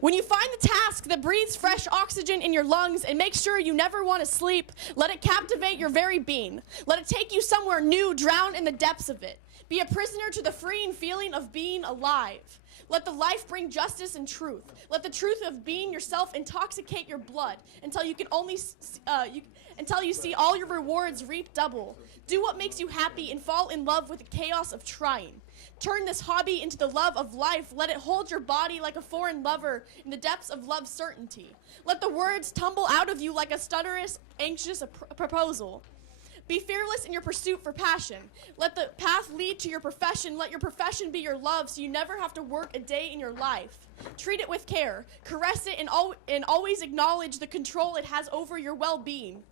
When you find the task that breathes fresh oxygen in your lungs and makes sure you never want to sleep, let it captivate your very being. Let it take you somewhere new, drown in the depths of it. Be a prisoner to the freeing feeling of being alive. Let the life bring justice and truth. Let the truth of being yourself intoxicate your blood until you can only until you see all your rewards reap double. Do what makes you happy and fall in love with the chaos of trying. Turn this hobby into the love of life. Let it hold your body like a foreign lover in the depths of love's certainty. Let the words tumble out of you like a stutterous, anxious proposal. Be fearless in your pursuit for passion. Let the path lead to your profession. Let your profession be your love so you never have to work a day in your life. Treat it with care. Caress it and always acknowledge the control it has over your well-being.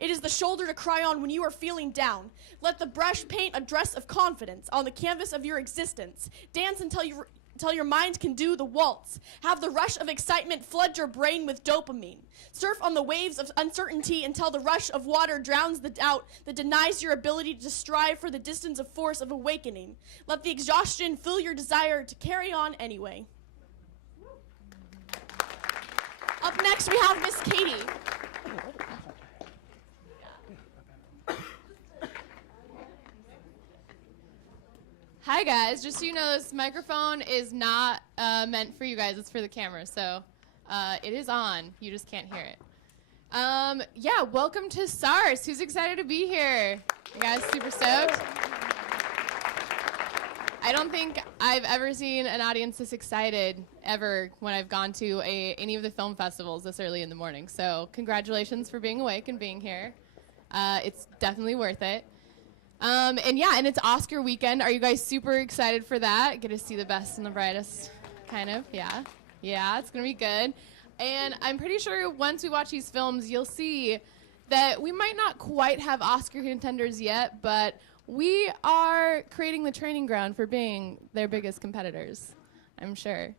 It is the shoulder to cry on when you are feeling down. Let the brush paint a dress of confidence on the canvas of your existence. Dance until your mind can do the waltz. Have the rush of excitement flood your brain with dopamine. Surf on the waves of uncertainty until the rush of water drowns the doubt that denies your ability to strive for the distance of force of awakening. Let the exhaustion fill your desire to carry on anyway. Up next, we have Miss Katie. Hi guys, just so you know, this microphone is not meant for you guys, it's for the camera, so it is on, you just can't hear it. Yeah, welcome to SARS. Who's excited to be here? You guys super stoked? I don't think I've ever seen an audience this excited ever when I've gone to any of the film festivals this early in the morning, so congratulations for being awake and being here. It's definitely worth it. And yeah, and it's Oscar weekend. Are you guys super excited for that? Get to see the best and the brightest, kind of, yeah. Yeah, it's gonna be good. And I'm pretty sure once we watch these films, you'll see that we might not quite have Oscar contenders yet, but we are creating the training ground for being their biggest competitors, I'm sure.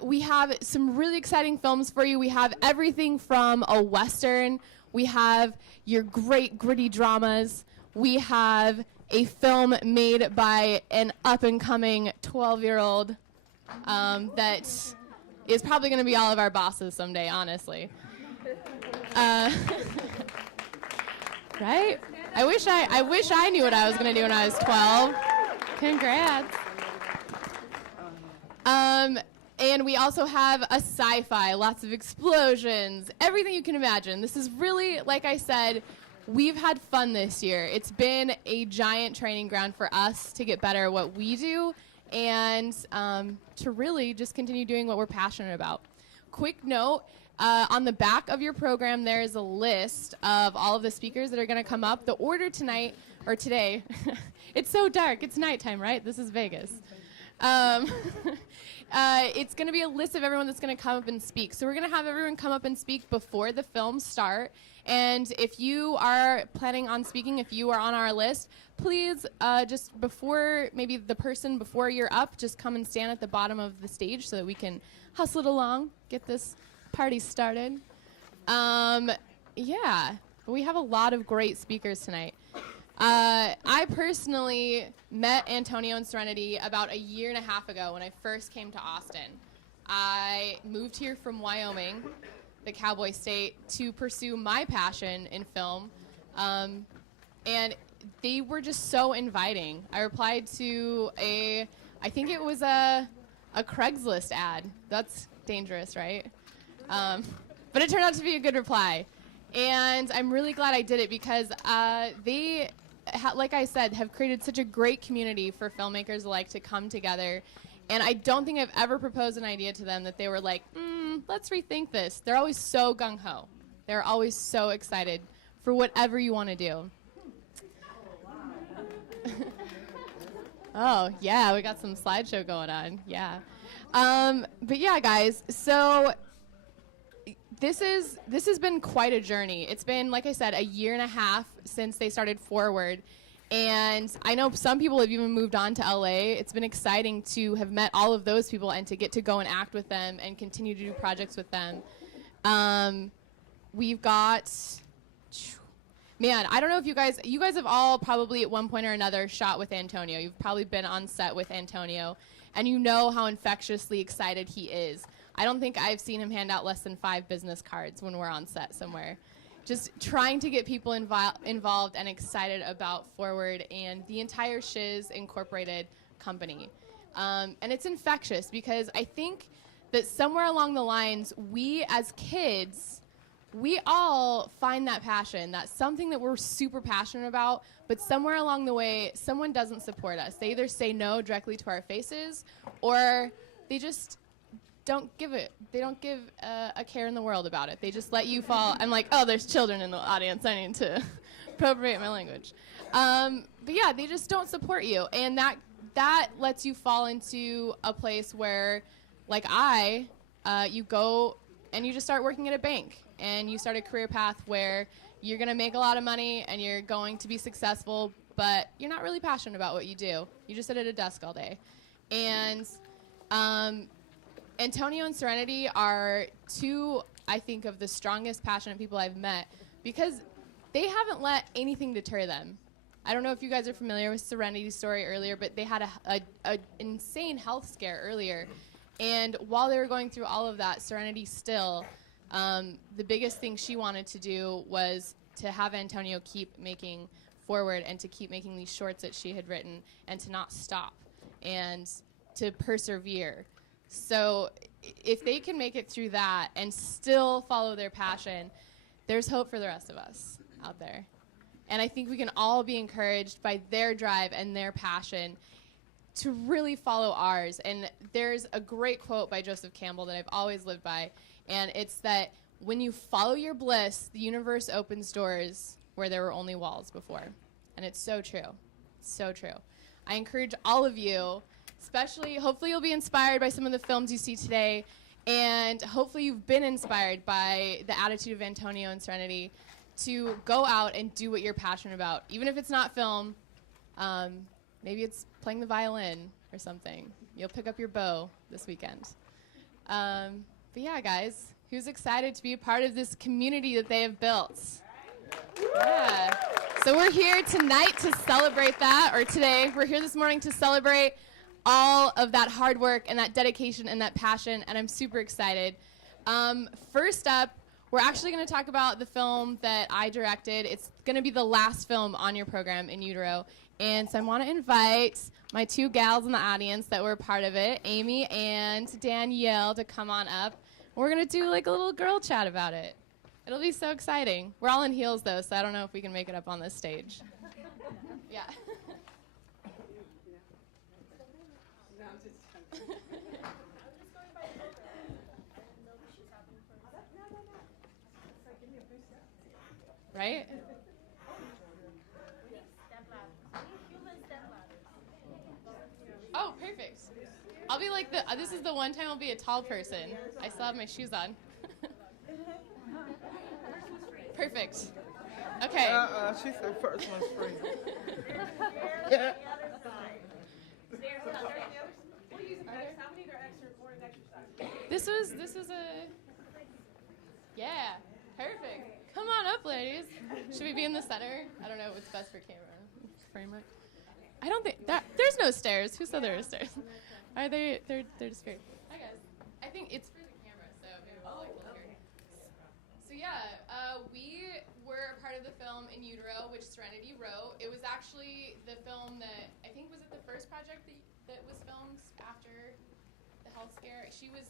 We have some really exciting films for you. We have everything from a Western. We have your great gritty dramas. We have a film made by an up-and-coming 12-year-old that is probably going to be all of our bosses someday, honestly. Right? I wish I knew what I was going to do when I was 12. Congrats. And we also have a sci-fi, lots of explosions, everything you can imagine. This is really, like I said, we've had fun this year. It's been a giant training ground for us to get better at what we do and to really just continue doing what we're passionate about. Quick note, on the back of your program, there is a list of all of the speakers that are going to come up. The order tonight, or today, it's so dark. It's nighttime, right? This is Vegas. It's going to be a list of everyone that's going to come up and speak. So we're going to have everyone come up and speak before the films start. And if you are planning on speaking, if you are on our list, please just before, maybe the person before you're up, just come and stand at the bottom of the stage so that we can hustle it along, get this party started. Yeah, we have a lot of great speakers tonight. I personally met Antonio and Serenity about a year and a half ago when I first came to Austin. I moved here from Wyoming, the cowboy state, to pursue my passion in film, and they were just so inviting. I replied to I think it was a Craigslist ad. That's dangerous, right? But it turned out to be a good reply. And I'm really glad I did it because they, like I said, have created such a great community for filmmakers alike to come together. And I don't think I've ever proposed an idea to them that they were like, let's rethink this. They're always so gung-ho. They're always so excited for whatever you want to do. Oh, yeah, we got some slideshow going on. Yeah. But yeah, guys, so this has been quite a journey. It's been, like I said, a year and a half since they started Forward. And I know some people have even moved on to LA. It's been exciting to have met all of those people and to get to go and act with them and continue to do projects with them. We've got Man, I don't know if you guys have all probably at one point or another shot with Antonio. You've probably been on set with Antonio, and you know how infectiously excited he is. I don't think I've seen him hand out less than 5 business cards when we're on set somewhere. Just trying to get people involved and excited about Forward and the entire Shiz Incorporated company. And it's infectious because I think that somewhere along the lines, we as kids, we all find that passion. That's something that we're super passionate about, but somewhere along the way, someone doesn't support us. They either say no directly to our faces, or they just don't give a care in the world about it. They just let you fall. I'm like, oh, there's children in the audience. I need to appropriate my language. But yeah, they just don't support you, and that lets you fall into a place where, like you go and you just start working at a bank. And you start a career path where you're going to make a lot of money and you're going to be successful, but you're not really passionate about what you do. You just sit at a desk all day. And Antonio and Serenity are 2, I think, of the strongest, passionate people I've met because they haven't let anything deter them. I don't know if you guys are familiar with Serenity's story earlier, but they had a insane health scare earlier. And while they were going through all of that, Serenity still... the biggest thing she wanted to do was to have Antonio keep making Forward and to keep making these shorts that she had written and to not stop and to persevere. So if they can make it through that and still follow their passion, there's hope for the rest of us out there. And I think we can all be encouraged by their drive and their passion to really follow ours. And there's a great quote by Joseph Campbell that I've always lived by. And it's that when you follow your bliss, the universe opens doors where there were only walls before. And it's so true. So true. I encourage all of you, especially, hopefully you'll be inspired by some of the films you see today, and hopefully you've been inspired by the attitude of Antonio and Serenity to go out and do what you're passionate about. Even if it's not film, maybe it's playing the violin or something. You'll pick up your bow this weekend. But yeah, guys, who's excited to be a part of this community that they have built? Yeah. So we're here tonight to celebrate that, or today. We're here this morning to celebrate all of that hard work and that dedication and that passion, and I'm super excited. First up, we're actually going to talk about the film that I directed. It's going to be the last film on your program, In Utero. And so I want to invite my 2 gals in the audience that were a part of it, Amy and Danielle, to come on up. We're going to do like a little girl chat about it. It'll be so exciting. We're all in heels, though, so I don't know if we can make it up on this stage. Yeah. Right? Oh, perfect. I'll be like this is the one time I'll be a tall person. I still have my shoes on. Perfect. Okay. She said first one's free. This is a, yeah, perfect. Come on up, ladies. Should we be in the center? I don't know what's best for camera framework. I don't think there's no stairs. Who said there are stairs? Are they? They're just very. Hi guys. I think it's for the camera, so maybe we'll like look here. So yeah, we were a part of the film In Utero, which Serenity wrote. It was actually the film that I think was it the first project that was filmed after the health scare. She was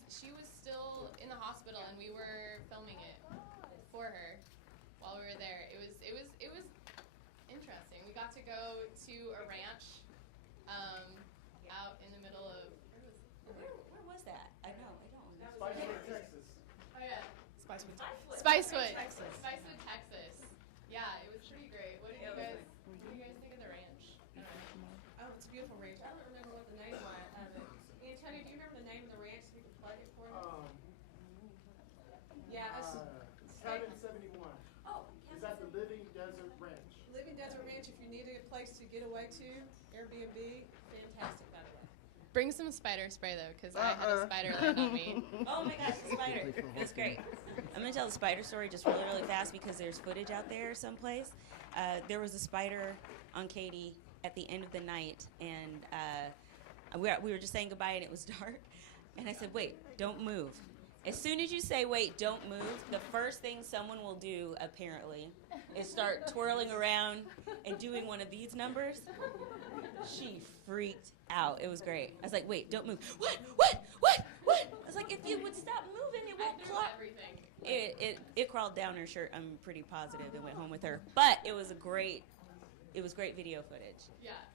still in the hospital, and we were filming it for her while we were there. It was interesting. We got to go to a ranch out in the middle of Where was that? I don't know. Spicewood, Texas. oh yeah, Spicewood. Spicewood, Texas. Yeah, it was pretty great. What did you guys think of the ranch? I don't know. Oh, it's a beautiful ranch. I don't remember what the name was of it. Antonio, do you remember the name of the ranch so we can plug it for me? Yeah, it's Cabin 71. oh, Is that the Living Desert Ranch? Living Desert Ranch. If you need a place to get away to, Airbnb, fantastic by the way. Bring some spider spray though, because I had a spider land on me. Oh my gosh, the spider. That's great. I'm gonna tell the spider story just really, really fast because there's footage out there someplace. There was a spider on Katie at the end of the night, and we were just saying goodbye, and it was dark. And I said, wait, don't move. As soon as you say, wait, don't move, the first thing someone will do, apparently, is start twirling around and doing one of these numbers. She freaked out. It was great. I was like, wait, don't move. What? I was like, if you would stop moving, it won't crawl. It crawled down her shirt, I'm pretty positive, and went home with her. But it was great video footage.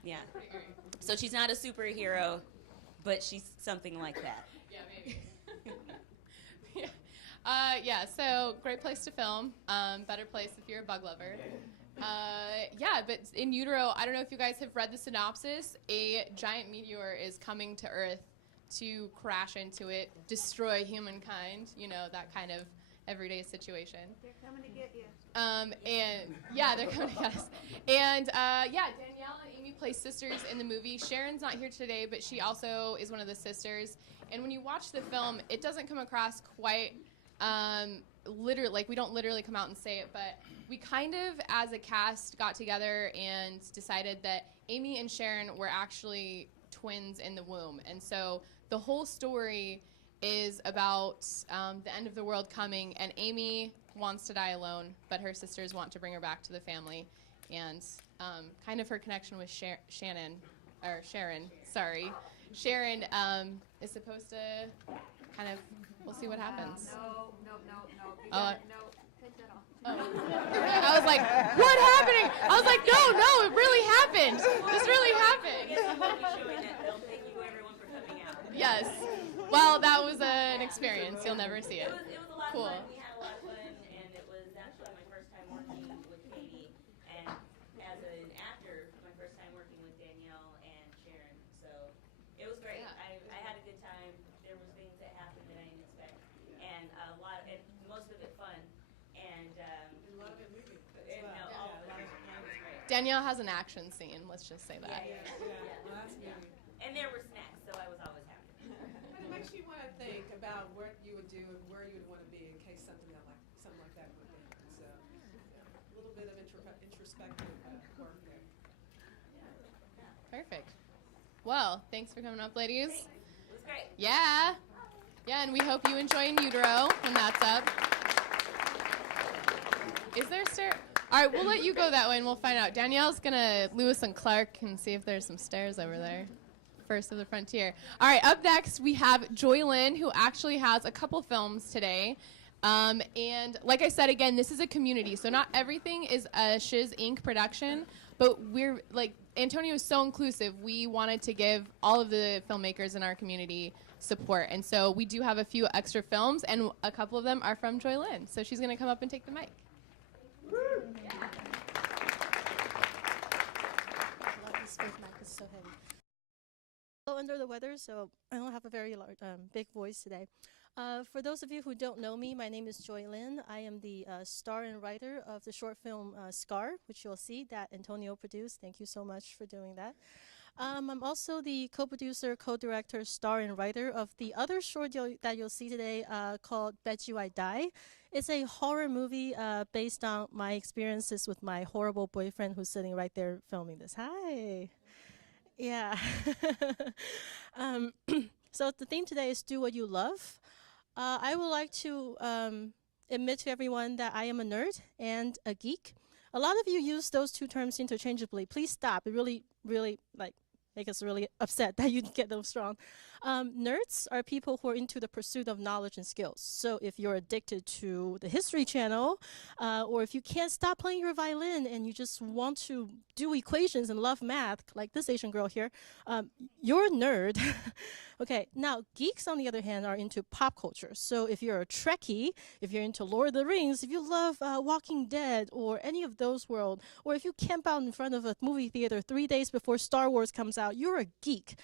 Yeah. Pretty great. So she's not a superhero, but she's something like that. Yeah, maybe. Yeah, so great place to film. Better place if you're a bug lover. Yeah, but in utero, I don't know if you guys have read the synopsis. A giant meteor is coming to Earth to crash into it, destroy humankind. You know, that kind of everyday situation. They're coming to get you. And yeah, they're coming to get us. And yeah, Danielle and Amy play sisters in the movie. Sharon's not here today, but she also is one of the sisters. And when you watch the film, it doesn't come across quite literally, like we don't literally come out and say it, but we kind of, as a cast, got together and decided that Amy and Sharon were actually twins in the womb. And so the whole story is about the end of the world coming, and Amy wants to die alone, but her sisters want to bring her back to the family. And kind of her connection with Sharon is supposed to kind of, we'll see what happens. No. Oh, No, take that off. I was like, what happening? I was like, no, it really happened. This really happened. I guess we won't be showing that film. Thank you, everyone, for coming out. Yes. Well, that was an experience. You'll never see it. It was a lot Cool. of fun. We had a lot of fun, and it was actually my first time working with Katie, and as an actor, my first time working with Danielle and Sharon. So it was great. Yeah. I had a good time. There were things that happened that I didn't expect, and most of it fun. And A lot of it moving. all of it was great. Danielle has an action scene. Let's just say that. Yeah, well, that's moving. And there were snacks, so I was always happy. But it makes you want to think about what you would do and where you would want to be in case something like that would happen. So, a little bit of introspective work there. Perfect. Well, thanks for coming up, ladies. It was great. Yeah. Yeah, and we hope you enjoy In Utero when that's up. Is there stair? All right, we'll let you go that way and we'll find out. Danielle's going to Lewis and Clark and see if there's some stairs over there. First of the frontier. All right, up next we have Joy Lynn, who actually has a couple films today. And like I said, again, this is a community, so not everything is a Shiz Inc. production, but we're like, Antonio is so inclusive. We wanted to give all of the filmmakers in our community support. And so we do have a few extra films, and a couple of them are from Joy Lynn. So she's going to come up and take the mic. Love this fake mic, it's so heavy. So under the weather, so I don't have a very large, big voice today. For those of you who don't know me, my name is Joy Lynn. I am the star and writer of the short film Scar, which you'll see that Antonio produced. Thank you so much for doing that. I'm also the co-producer, co-director, star, and writer of the other short that you'll see today called Bet You I Die. It's a horror movie based on my experiences with my horrible boyfriend who's sitting right there filming this. Hi. Yeah. So the theme today is do what you love. I would like to admit to everyone that I am a nerd and a geek. A lot of you use those two terms interchangeably. Please stop. It really, really make us really upset that you get those wrong. Nerds are people who are into the pursuit of knowledge and skills. So if you're addicted to the History Channel, or if you can't stop playing your violin and you just want to do equations and love math, like this Asian girl here, you're a nerd. Okay, now geeks on the other hand are into pop culture. So if you're a Trekkie, if you're into Lord of the Rings, if you love Walking Dead or any of those worlds, or if you camp out in front of a movie theater 3 days before Star Wars comes out, you're a geek.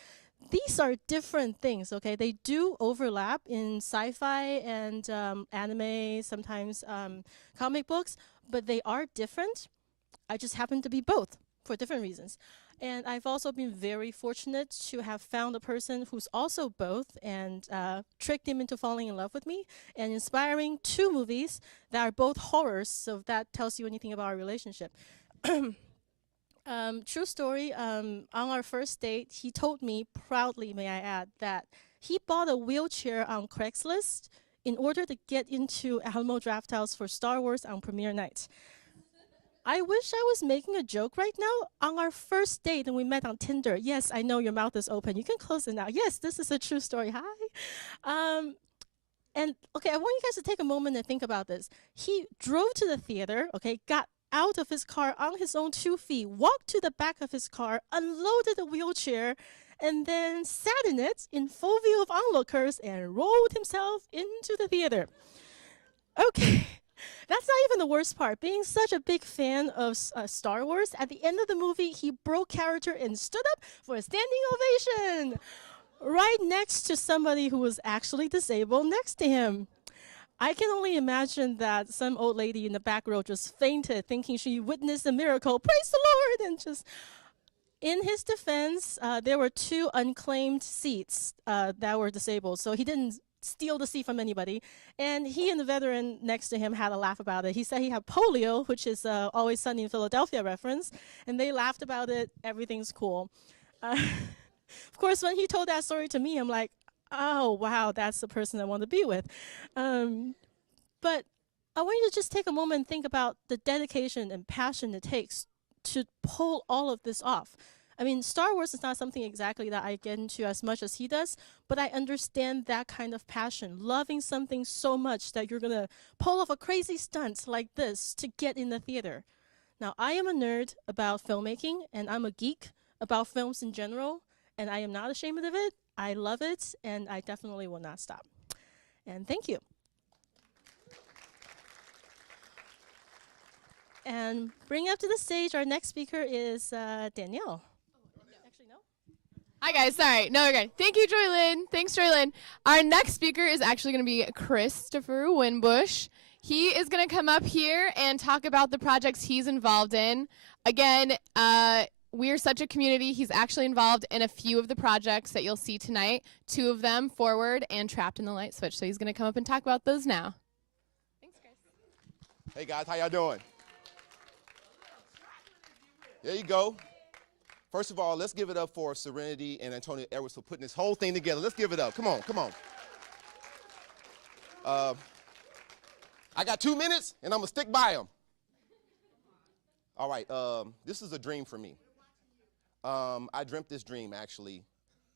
These are different things, okay? They do overlap in sci-fi and anime, sometimes comic books, but they are different. I just happen to be both for different reasons. And I've also been very fortunate to have found a person who's also both and tricked him into falling in love with me and inspiring two movies that are both horrors. So if that tells you anything about our relationship. True story, on our first date, he told me proudly, may I add, that he bought a wheelchair on Craigslist in order to get into Alamo Drafthouse for Star Wars on premiere night. I wish I was making a joke right now. On our first date and we met on Tinder. Yes, I know your mouth is open. You can close it now. Yes, this is a true story. Hi. And okay, I want you guys to take a moment and think about this. He drove to the theater, okay, got out of his car on his own 2 feet, walked to the back of his car, unloaded the wheelchair, and then sat in it in full view of onlookers and rolled himself into the theater. Okay. That's not even the worst part. Being such a big fan of Star Wars, at the end of the movie, he broke character and stood up for a standing ovation right next to somebody who was actually disabled next to him. I can only imagine that some old lady in the back row just fainted, thinking she witnessed a miracle. Praise the Lord! And just, in his defense, there were 2 unclaimed seats that were disabled, so he didn't steal the seat from anybody. And he and the veteran next to him had a laugh about it. He said he had polio, which is Always Sunny in Philadelphia reference, and they laughed about it. Everything's cool. Of course, when he told that story to me, I'm like, oh, wow, that's the person I want to be with. But I want you to just take a moment and think about the dedication and passion it takes to pull all of this off. I mean, Star Wars is not something exactly that I get into as much as he does, but I understand that kind of passion, loving something so much that you're going to pull off a crazy stunt like this to get in the theater. Now, I am a nerd about filmmaking, and I'm a geek about films in general, and I am not ashamed of it. I love it, and I definitely will not stop. And thank you. And bring up to the stage, our next speaker is Danielle. Actually, no? Hi guys, sorry. No, you're good. Thank you, Joylyn. Thanks, Joylyn. Our next speaker is actually going to be Christopher Winbush. He is going to come up here and talk about the projects he's involved in. Again, we're such a community. He's actually involved in a few of the projects that you'll see tonight. 2 of them, Forward and Trapped in the Light Switch. So he's going to come up and talk about those now. Thanks, Chris. Hey guys, how y'all doing? There you go. First of all, let's give it up for Serenity and Antonio Edwards for putting this whole thing together. Let's give it up. Come on, come on. I got 2 minutes, and I'm going to stick by them. All right, this is a dream for me. I dreamt this dream, actually,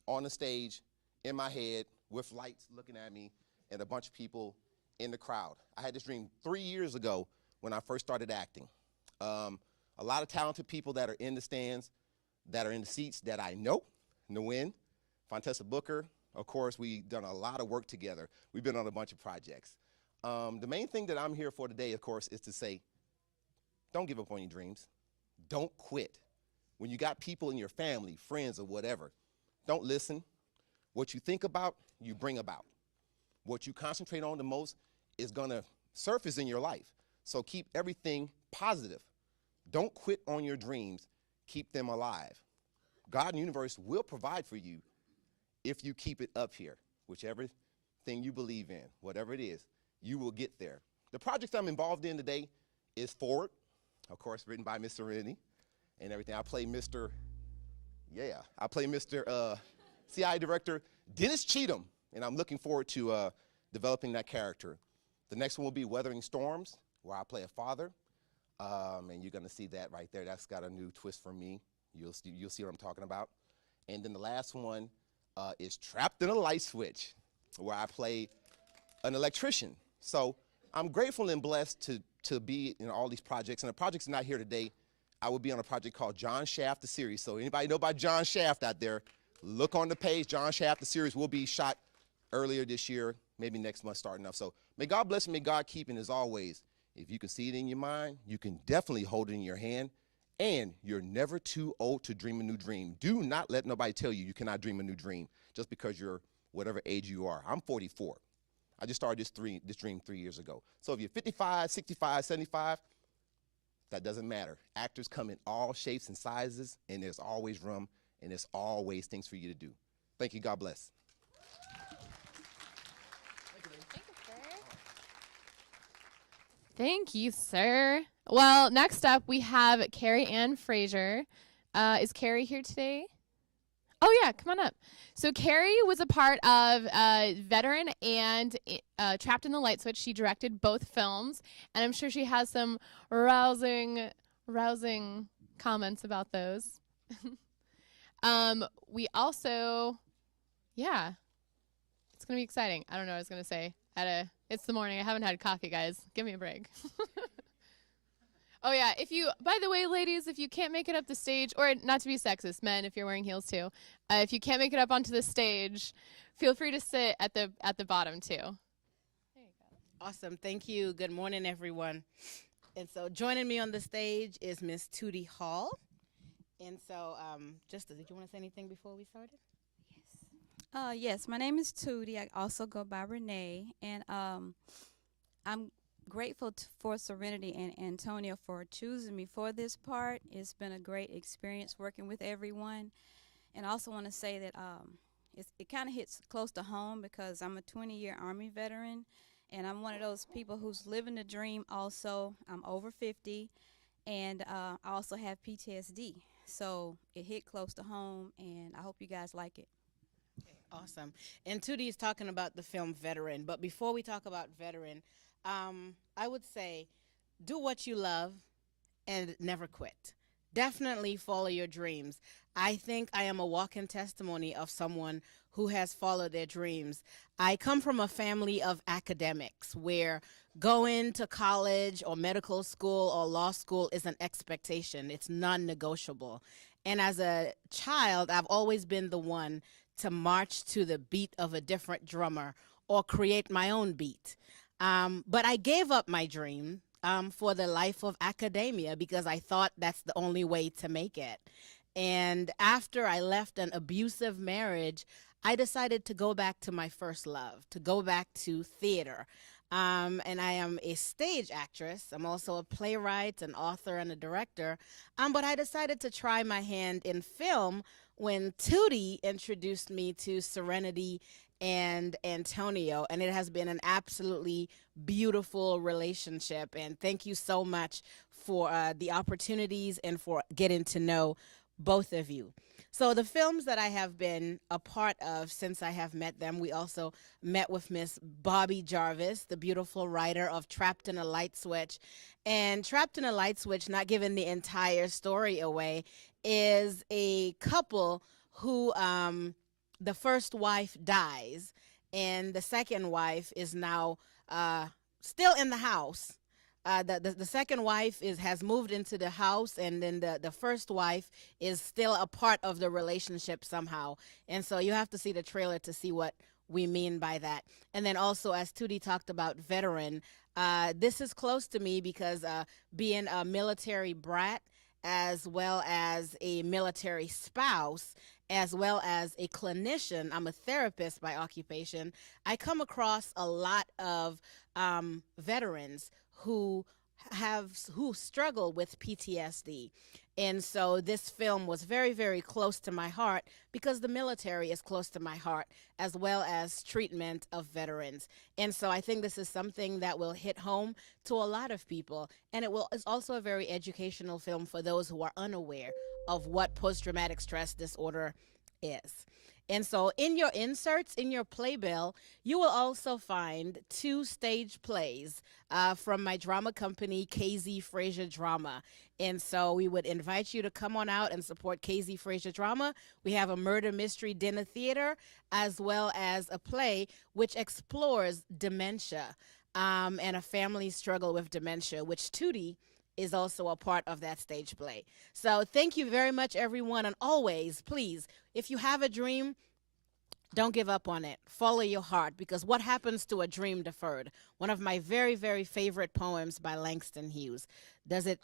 on the stage, in my head, with lights looking at me, and a bunch of people in the crowd. I had this dream 3 years ago when I first started acting. A lot of talented people that are in the stands, that are in the seats that I know, Nguyen, Fontessa Booker. Of course, we've done a lot of work together. We've been on a bunch of projects. The main thing that I'm here for today, of course, is to say, don't give up on your dreams. Don't quit. When you got people in your family, friends, or whatever, don't listen. What you think about, you bring about. What you concentrate on the most is gonna surface in your life. So keep everything positive. Don't quit on your dreams. Keep them alive. God and the universe will provide for you if you keep it up here. Whichever thing you believe in, whatever it is, you will get there. The projects I'm involved in today is Forward, of course, written by Miss Serenity and everything. I play Mr. CI Director Dennis Cheatham, and I'm looking forward to developing that character. The next one will be Weathering Storms, where I play a father. And you're going to see that right there. That's got a new twist for me. You'll see what I'm talking about. And then the last one is Trapped in a Light Switch, where I play an electrician. So I'm grateful and blessed to be in all these projects. And the project's not here today. I will be on a project called John Shaft, the series. So anybody know about John Shaft out there, look on the page. John Shaft, the series, will be shot earlier this year, maybe next month starting up. So may God bless and may God keep, and as always, if you can see it in your mind, you can definitely hold it in your hand. And you're never too old to dream a new dream. Do not let nobody tell you you cannot dream a new dream just because you're whatever age you are. I'm 44. I just started this dream 3 years ago. So if you're 55, 65, 75, That doesn't matter. Actors come in all shapes and sizes, and there's always room, and there's always things for you to do. Thank you. God bless. Thank you, sir. Well, next up we have Carrie Ann Fraser. Is Carrie here today? Oh yeah, come on up. So Carrie was a part of Veteran and Trapped in the Light Switch. She directed both films, and I'm sure she has some rousing comments about those. We also, yeah, it's gonna be exciting. I don't know what I was gonna say. It's the morning. I haven't had coffee, guys. Give me a break. Oh yeah, by the way, ladies, if you can't make it up the stage, or not to be sexist, men, if you're wearing heels too, if you can't make it up onto the stage, feel free to sit at the bottom too. There you go. Awesome. Thank you. Good morning, everyone. And so joining me on the stage is Miss Tootie Hall. And so, did you want to say anything before we started? Yes, my name is Tootie. I also go by Renee, and I'm grateful for Serenity and Antonio for choosing me for this part. It's been a great experience working with everyone, and I also want to say that it kind of hits close to home because I'm a 20-year Army veteran, and I'm one of those people who's living the dream. Also, I'm over 50, and I also have PTSD, so it hit close to home, and I hope you guys like it. Awesome. And Tootie is talking about the film Veteran. But before we talk about Veteran, I would say do what you love and never quit. Definitely follow your dreams. I think I am a walking testimony of someone who has followed their dreams. I come from a family of academics where going to college or medical school or law school is an expectation. It's non-negotiable. And as a child, I've always been the one to march to the beat of a different drummer or create my own beat. But I gave up my dream for the life of academia because I thought that's the only way to make it. And after I left an abusive marriage, I decided to go back to my first love, to go back to theater. And I am a stage actress. I'm also a playwright, an author, and a director. But I decided to try my hand in film when Tootie introduced me to Serenity and Antonio, and it has been an absolutely beautiful relationship. And thank you so much for the opportunities and for getting to know both of you. So the films that I have been a part of since I have met them, we also met with Miss Bobby Jarvis, the beautiful writer of Trapped in a Light Switch. And Trapped in a Light Switch, not giving the entire story away, is a couple who the first wife dies and the second wife is now still in the house. The second wife has moved into the house, and then the first wife is still a part of the relationship somehow. And so you have to see the trailer to see what we mean by that. And then also, as Tootie talked about Veteran, this is close to me because being a military brat, as well as a military spouse, as well as a clinician, I'm a therapist by occupation, I come across a lot of veterans who struggle with PTSD. And so this film was very, very close to my heart because the military is close to my heart, as well as treatment of veterans. And so I think this is something that will hit home to a lot of people. And it's also a very educational film for those who are unaware of what post-traumatic stress disorder is. And so in your inserts, in your playbill, you will also find 2 stage plays from my drama company, KZ Fraser Drama. And so we would invite you to come on out and support KZ Fraser Drama. We have a murder mystery dinner theater, as well as a play which explores dementia and a family struggle with dementia, which Tootie is also a part of that stage play. So thank you very much, everyone. And always, please, if you have a dream, don't give up on it. Follow your heart, because what happens to a dream deferred? One of my very, very favorite poems by Langston Hughes. Do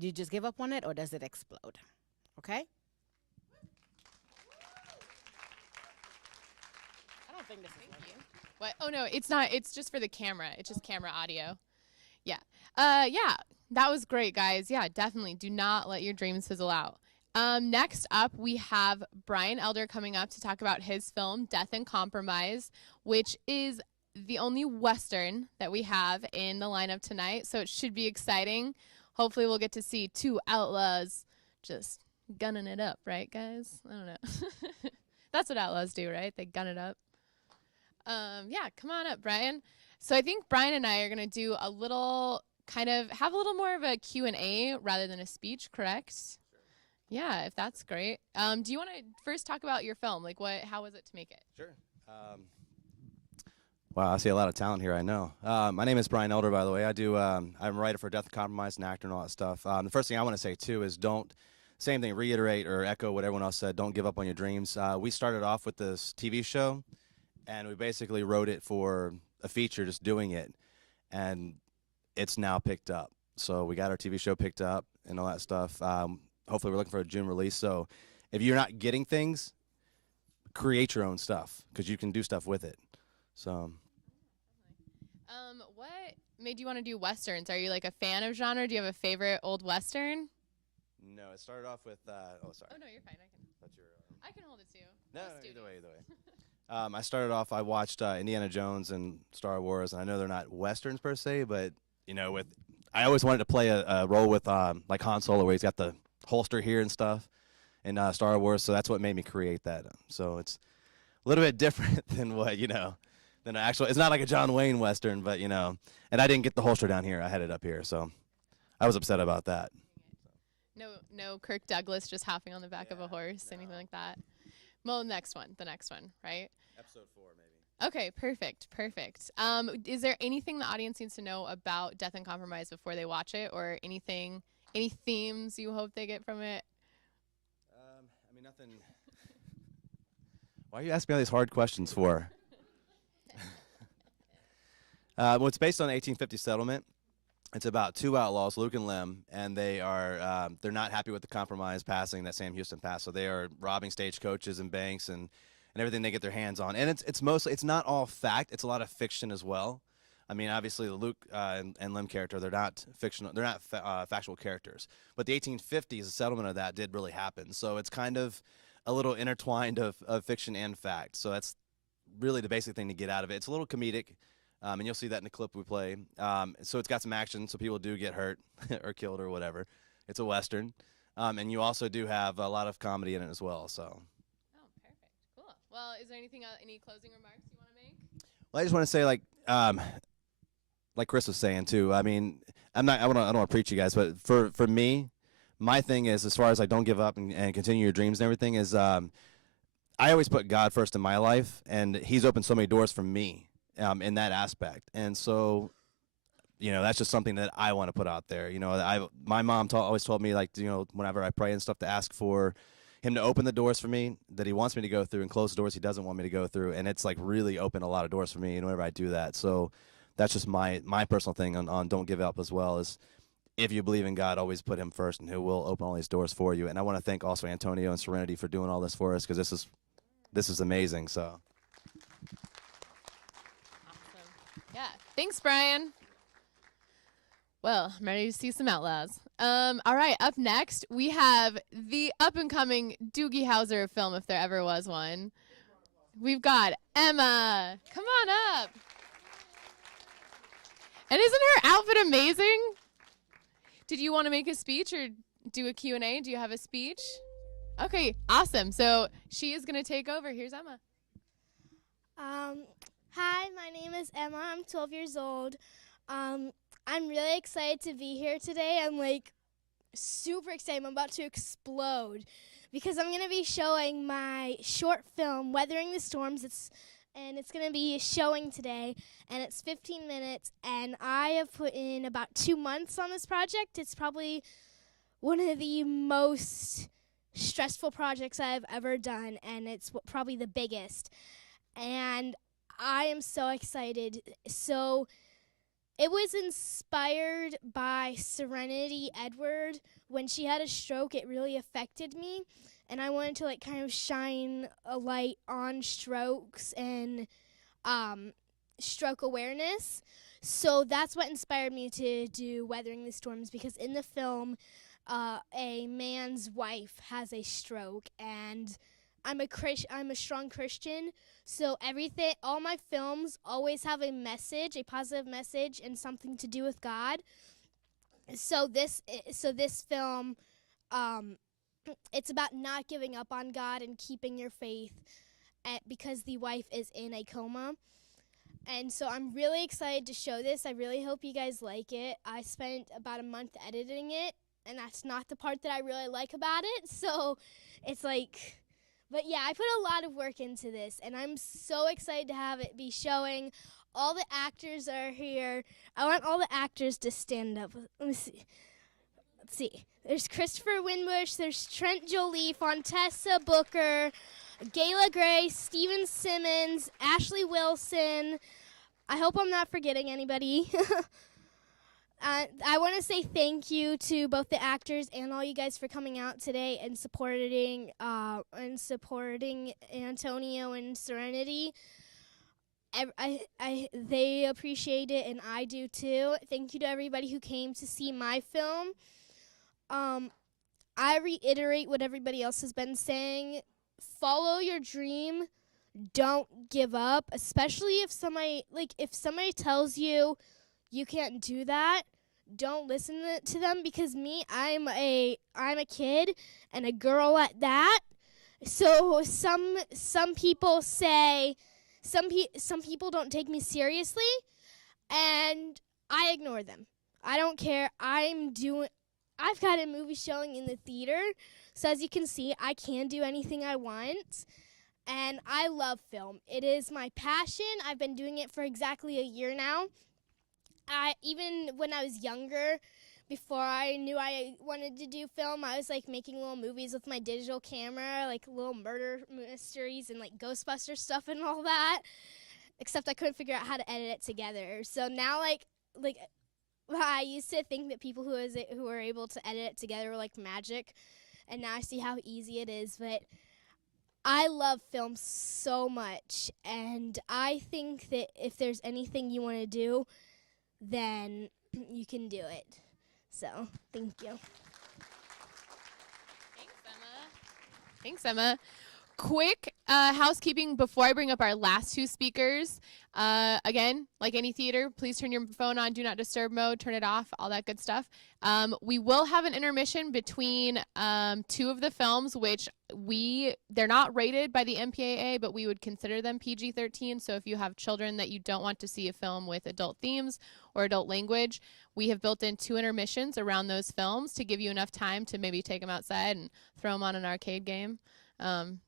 you just give up on it, or does it explode? Okay? I don't think this is working. What? Oh no, it's not. It's just for the camera. It's just camera audio. Yeah. Yeah. That was great, guys. Yeah, definitely. Do not let your dreams fizzle out. Next up, we have Brian Elder coming up to talk about his film, Death and Compromise, which is the only Western that we have in the lineup tonight, so it should be exciting. Hopefully we'll get to see two outlaws just gunning it up, right, guys? I don't know. That's what outlaws do, right? They gun it up. Yeah, come on up, Brian. So I think Brian and I are going to do a little have a little more of a Q&A rather than a speech, correct? Yeah, if that's great. Do you want to first talk about your film? Like, how was it to make it? Sure. Wow, I see a lot of talent here, I know. My name is Brian Elder, by the way. I'm a writer for Death and Compromise, an actor and all that stuff. The first thing I want to say, too, is same thing, reiterate or echo what everyone else said, don't give up on your dreams. We started off with this TV show, and we basically wrote it for a feature, just doing it, and it's now picked up. So we got our TV show picked up and all that stuff. Hopefully we're looking for a June release. So if you're not getting things, create your own stuff because you can do stuff with it. So. What made you want to do Westerns? Are you like a fan of genre? Do you have a favorite old Western? No, it started off with, sorry. Oh, no, you're fine. I can hold it too. No, either way. I started off, I watched Indiana Jones and Star Wars, and I know they're not Westerns per se, but, you know, I always wanted to play a role with, like Han Solo, where he's got the holster here and stuff in Star Wars, so that's what made me create that. So it's a little bit different than what, than actual. It's not like a John Wayne Western, but, and I didn't get the holster down here. I had it up here, so I was upset about that. No Kirk Douglas just hopping on the back of a horse, anything like that. Well, the next one, right? Episode 4, maybe. Okay, perfect. Is there anything the audience needs to know about Death and Compromise before they watch it, or any themes you hope they get from it? I mean, nothing. Why are you asking me all these hard questions for? Well, it's based on the 1850 settlement. It's about two outlaws, Luke and Lem, and they're not happy with the compromise passing that Sam Houston passed, so they are robbing stagecoaches and banks and everything they get their hands on. And it's not all fact; it's a lot of fiction as well. I mean, obviously the Luke and Lem character, they're not fictional, they're not factual characters. But the 1850s, the settlement of that did really happen, so it's kind of a little intertwined of fiction and fact. So that's really the basic thing to get out of it. It's a little comedic. And you'll see that in the clip we play. So it's got some action, so people do get hurt or killed or whatever. It's a Western. And you also do have a lot of comedy in it as well. So. Oh, perfect. Cool. Well, is there any closing remarks you want to make? Well, I just want to say, like Chris was saying, too, I mean, I don't want to preach you guys, but for me, my thing is, as far as don't give up and continue your dreams and everything, is I always put God first in my life, and he's opened so many doors for me. In that aspect, and so, that's just something that I want to put out there. My mom always told me, whenever I pray and stuff, to ask for him to open the doors for me that he wants me to go through and close the doors he doesn't want me to go through, and it's really opened a lot of doors for me whenever I do that. So that's just my personal thing on don't give up, as well as if you believe in God, always put him first, and he will open all these doors for you. And I want to thank also Antonio and Serenity for doing all this for us, because this is amazing. So. Yeah. Thanks, Brian. Well, I'm ready to see some outlaws. All right, up next, we have the up-and-coming Doogie Howser film, if there ever was one. We've got Emma. Come on up. And isn't her outfit amazing? Did you want to make a speech or do a Q&A? Do you have a speech? Okay, awesome. So she is going to take over. Here's Emma. Hi, my name is Emma. I'm 12 years old. I'm really excited to be here today. I'm super excited. I'm about to explode because I'm going to be showing my short film, Weathering the Storms. It's going to be showing today, and it's 15 minutes, and I have put in about 2 months on this project. It's probably one of the most stressful projects I've ever done, and it's probably the biggest. And I am so excited. So it was inspired by Serenity Edward. When she had a stroke, it really affected me, and I wanted to kind of shine a light on strokes and stroke awareness. So that's what inspired me to do Weathering the Storms, because in the film, a man's wife has a stroke, and I'm a strong Christian, so all my films always have a message, a positive message, and something to do with God. So this film, it's about not giving up on God and keeping your faith, because the wife is in a coma. And so I'm really excited to show this. I really hope you guys like it. I spent about a month editing it, and that's not the part that I really like about it. So it's like, but yeah, I put a lot of work into this, and I'm so excited to have it be showing. All the actors are here. I want all the actors to stand up. Let me see. Let's see. There's Christopher Winbush. There's Trent Jolie, Fontessa Booker, Gayla Gray, Steven Simmons, Ashley Wilson. I hope I'm not forgetting anybody. I want to say thank you to both the actors and all you guys for coming out today and supporting Antonio and Serenity. They appreciate it, and I do too. Thank you to everybody who came to see my film. I reiterate what everybody else has been saying. Follow your dream. Don't give up, especially if somebody tells you you can't do that. Don't listen to them, because I'm a kid, and a girl at that. So some people say, some people don't take me seriously, and I ignore them. I don't care. I've got a movie showing in the theater, so as you can see, I can do anything I want, and I love film. It is my passion. I've been doing it for exactly a year now. Even when I was younger, before I knew I wanted to do film, I was like making little movies with my digital camera, like little murder mysteries and like Ghostbuster stuff and all that, except I couldn't figure out how to edit it together. So now like I used to think that people who were able to edit it together were like magic, and now I see how easy it is. But I love film so much, and I think that if there's anything you want to do, then you can do it. So, thank you. Thanks, Emma. Quick housekeeping before I bring up our last two speakers. Again, like any theater, please turn your phone on Do Not Disturb mode, turn it off, all that good stuff. We will have an intermission between two of the films, which they're not rated by the MPAA, but we would consider them PG-13. So if you have children that you don't want to see a film with adult themes or adult language, we have built in 2 intermissions around those films to give you enough time to maybe take them outside and throw them on an arcade game.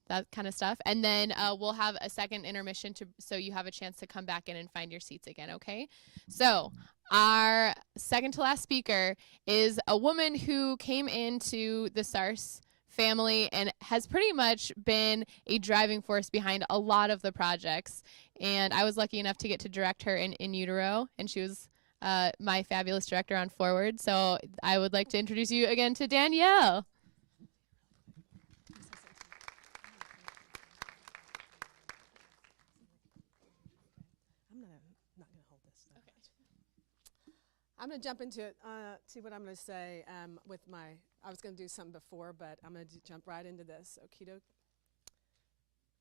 That kind of stuff. And then we'll have a second intermission so you have a chance to come back in and find your seats again, okay? So our second to last speaker is a woman who came into the SARS family and has pretty much been a driving force behind a lot of the projects. And I was lucky enough to get to direct her in Utero, and she was my fabulous director on Forward. So I would like to introduce you again to Danielle. I'm going to jump into it, see what I'm going to say I was going to do something before, but I'm going to jump right into this. Okie doke.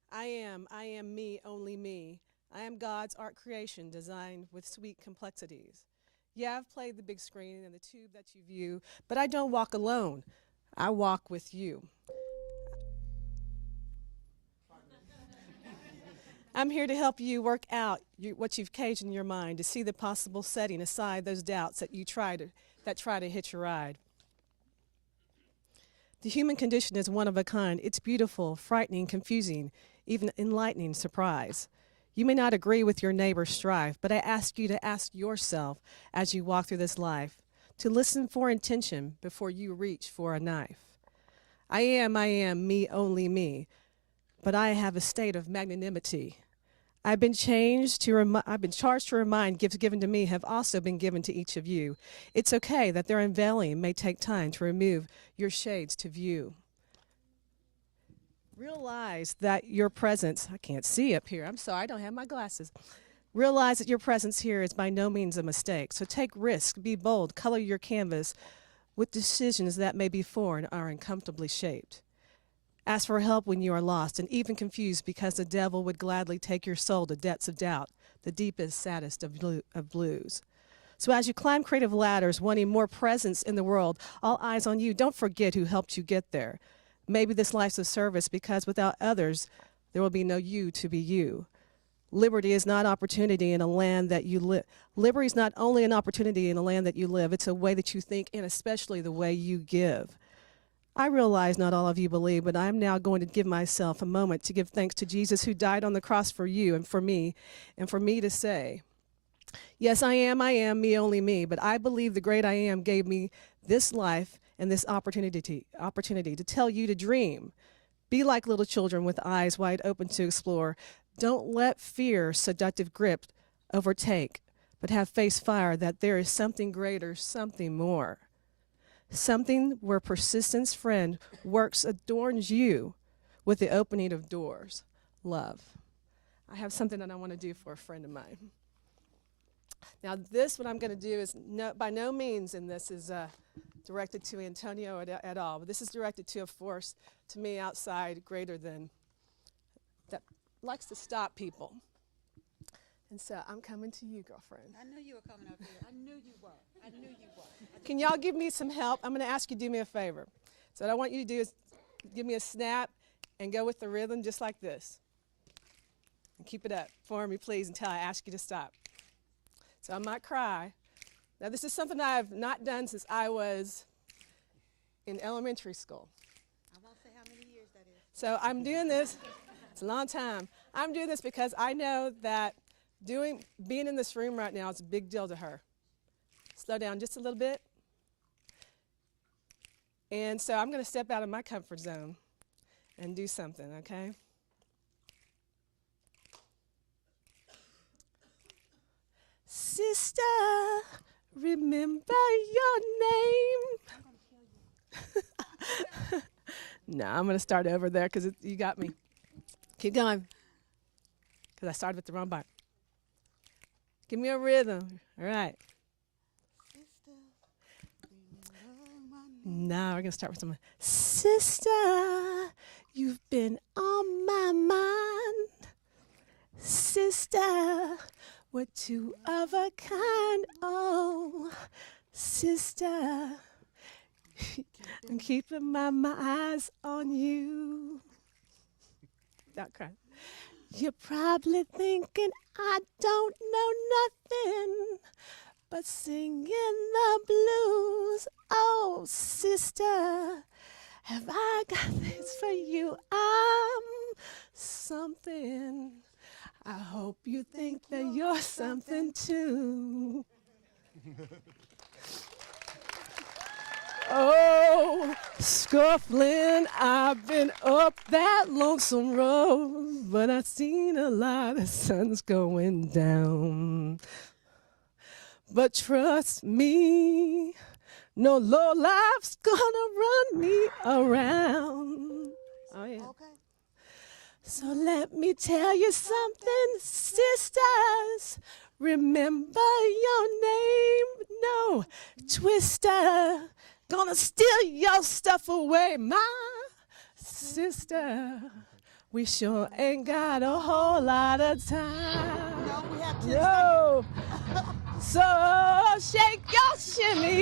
I am me, only me. I am God's art creation designed with sweet complexities. Yeah, I've played the big screen and the tube that you view, but I don't walk alone. I walk with you. I'm here to help you work out what you've caged in your mind, to see the possible setting aside those doubts that try to hitch a ride. The human condition is one of a kind. It's beautiful, frightening, confusing, even enlightening surprise. You may not agree with your neighbor's strife, but I ask you to ask yourself as you walk through this life, to listen for intention before you reach for a knife. I am me, only me, but I have a state of magnanimity. I've been charged to remind gifts given to me have also been given to each of you. It's okay that their unveiling may take time to remove your shades to view. Realize that your presence, I can't see up here, I'm sorry, I don't have my glasses. Realize that your presence here is by no means a mistake. So take risks, be bold, color your canvas with decisions that may be foreign or uncomfortably shaped. Ask for help when you are lost and even confused, because the devil would gladly take your soul to depths of doubt, the deepest, saddest of blues. So as you climb creative ladders, wanting more presence in the world, all eyes on you, don't forget who helped you get there. Maybe this life's of service, because without others, there will be no you to be you. Liberty is not opportunity in a land that you live. Liberty is not only an opportunity in the land that you live, it's a way that you think, and especially the way you give. I realize not all of you believe, but I'm now going to give myself a moment to give thanks to Jesus, who died on the cross for you and for me to say, yes, I am, me, only me, but I believe the great I am gave me this life and this opportunity to tell you to dream. Be like little children with eyes wide open to explore. Don't let fear's seductive grip overtake, but have face fire that there is something greater, something more. Something where persistence, friend, works, adorns you with the opening of doors. Love. I have something that I want to do for a friend of mine. Now this, what I'm going to do is, by no means, and this is directed to Antonio at all, but this is directed to a force, to me, outside, greater than, that likes to stop people. And so I'm coming to you, girlfriend. I knew you were coming up here. I knew you were. I knew you were. Can y'all give me some help? I'm going to ask you to do me a favor. So what I want you to do is give me a snap and go with the rhythm just like this. And keep it up for me, please, until I ask you to stop. So I might cry. Now this is something I've not done since I was in elementary school. I won't say how many years that is. So I'm doing this. It's a long time. I'm doing this because I know that being in this room right now is a big deal to her. Slow down just a little bit. And so I'm going to step out of my comfort zone and do something, okay? Sister, remember your name. No, I'm going to start over there because you got me. Keep going. Because I started with the wrong part. Give me a rhythm. All right. Now we're going to start with someone. Sister, you've been on my mind. Sister, we're two of a kind. Oh, sister, I'm keeping my eyes on you. Don't cry. You're probably thinking I don't know nothing but singing the blues. Oh, sister, have I got this for you? I'm something. I hope you think that you're something too. Oh, scuffling, I've been up that lonesome road, but I've seen a lot of suns going down. But trust me, no low life's gonna run me around. Oh, yeah. Okay. So let me tell you something, sisters. Remember your name, no twister. Gonna steal your stuff away, my sister. We sure ain't got a whole lot of time. No, we have to. No. So shake your shimmy.